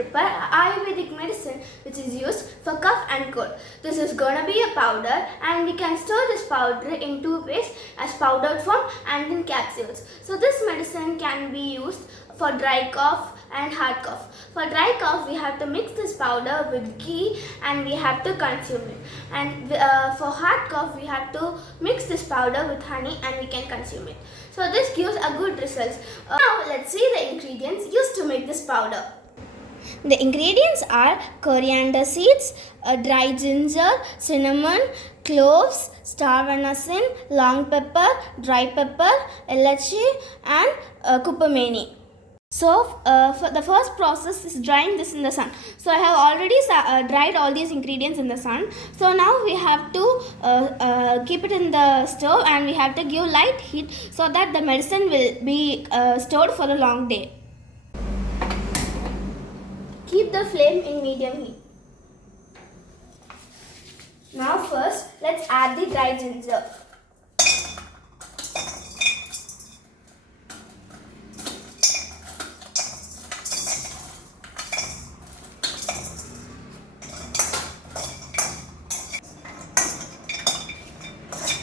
prepare Ayurvedic medicine which is used for cough and cold. This is gonna be a powder, and we can store this powder in two ways, as powdered form and in capsules. So this medicine can be used for dry cough and hard cough. For dry cough, we have to mix this powder with ghee and we have to consume it. And for hard cough, we have to mix this powder with honey and we can consume it. So this gives a good results. Now let's see the ingredients used to make this powder. The ingredients are coriander seeds, dry ginger, cinnamon, cloves, star anise, long pepper, dry pepper, elachi and kupameni. So for the first process is drying this in the sun. So I have already dried all these ingredients in the sun. So now we have to keep it in the stove and we have to give light heat so that the medicine will be stored for a long day. Keep the flame in medium heat. Now first let's add the dry ginger.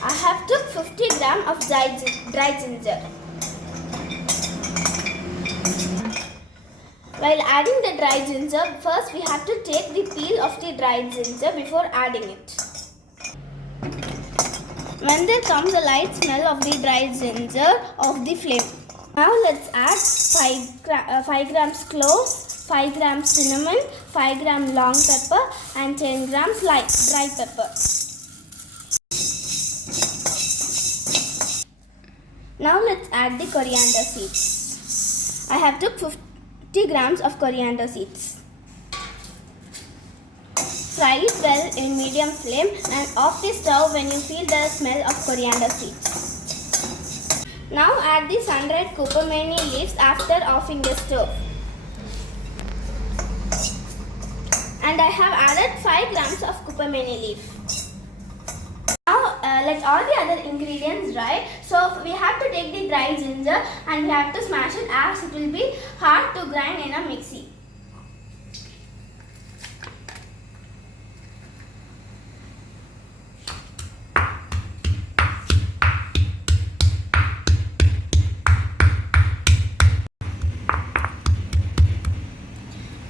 I have took 50 grams of dry ginger. While adding the dry ginger, first we have to take the peel of the dry ginger before adding it. When there comes a light smell of the dry ginger off the flame. Now let's add 5 grams cloves, 5 grams cinnamon, 5 grams long pepper and 10 grams dry pepper. Now let's add the coriander seeds. I have took 50 grams of coriander seeds. Fry it well in medium flame and off the stove when you feel the smell of coriander seeds. Now add the sun-dried kupameni leaves after offing the stove. And I have added 5 grams of kupameni leaf. Now let all the other ingredients dry. So we have to take the dry ginger and we have to smash it, as it will be hard to grind in a mixie.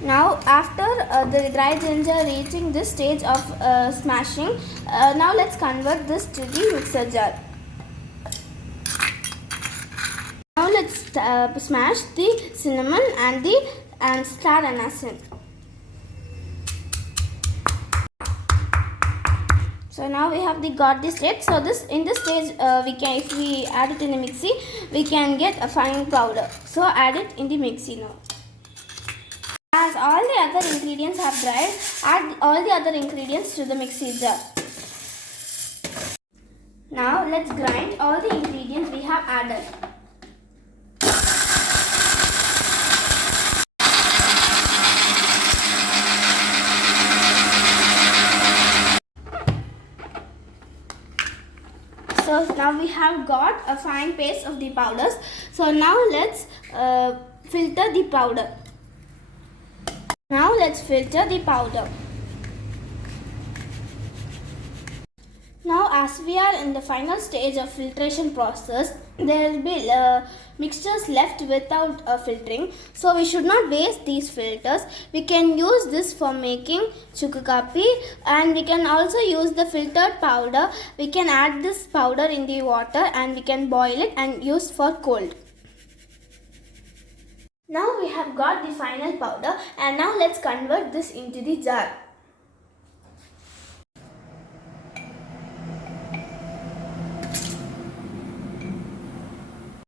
Now after the dry ginger reaching this stage of smashing, now let's convert this to the mixer jar. Now let's smash the cinnamon and star anise. So now we have got this state. So in this stage if we add it in the mixie, we can get a fine powder. So add it in the mixie now. As all the other ingredients have dried, add all the other ingredients to the mixie jar. Now let's grind all the ingredients we have added. So now we have got a fine paste of the powders. So now let's filter the powder. Now let's filter the powder. Now as we are in the final stage of filtration process, there will be mixtures left without filtering. So we should not waste these filters. We can use this for making chukku kapi, and we can also use the filtered powder. We can add this powder in the water and we can boil it and use for cold. Now we have got the final powder, and now let's convert this into the jar.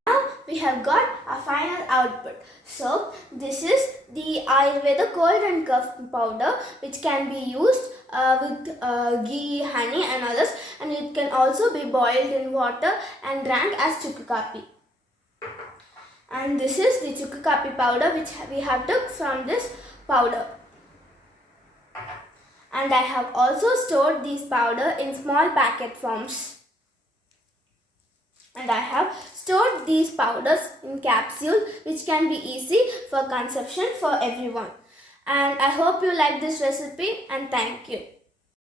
Now we have got a final output. So this is the Ayurveda cold and cough powder, which can be used with ghee, honey and others, and it can also be boiled in water and drank as chukku kapi. And this is the chukku kapi powder which we have took from this powder. And I have also stored these powder in small packet forms. And I have stored these powders in capsule, which can be easy for consumption for everyone. And I hope you like this recipe, and thank you.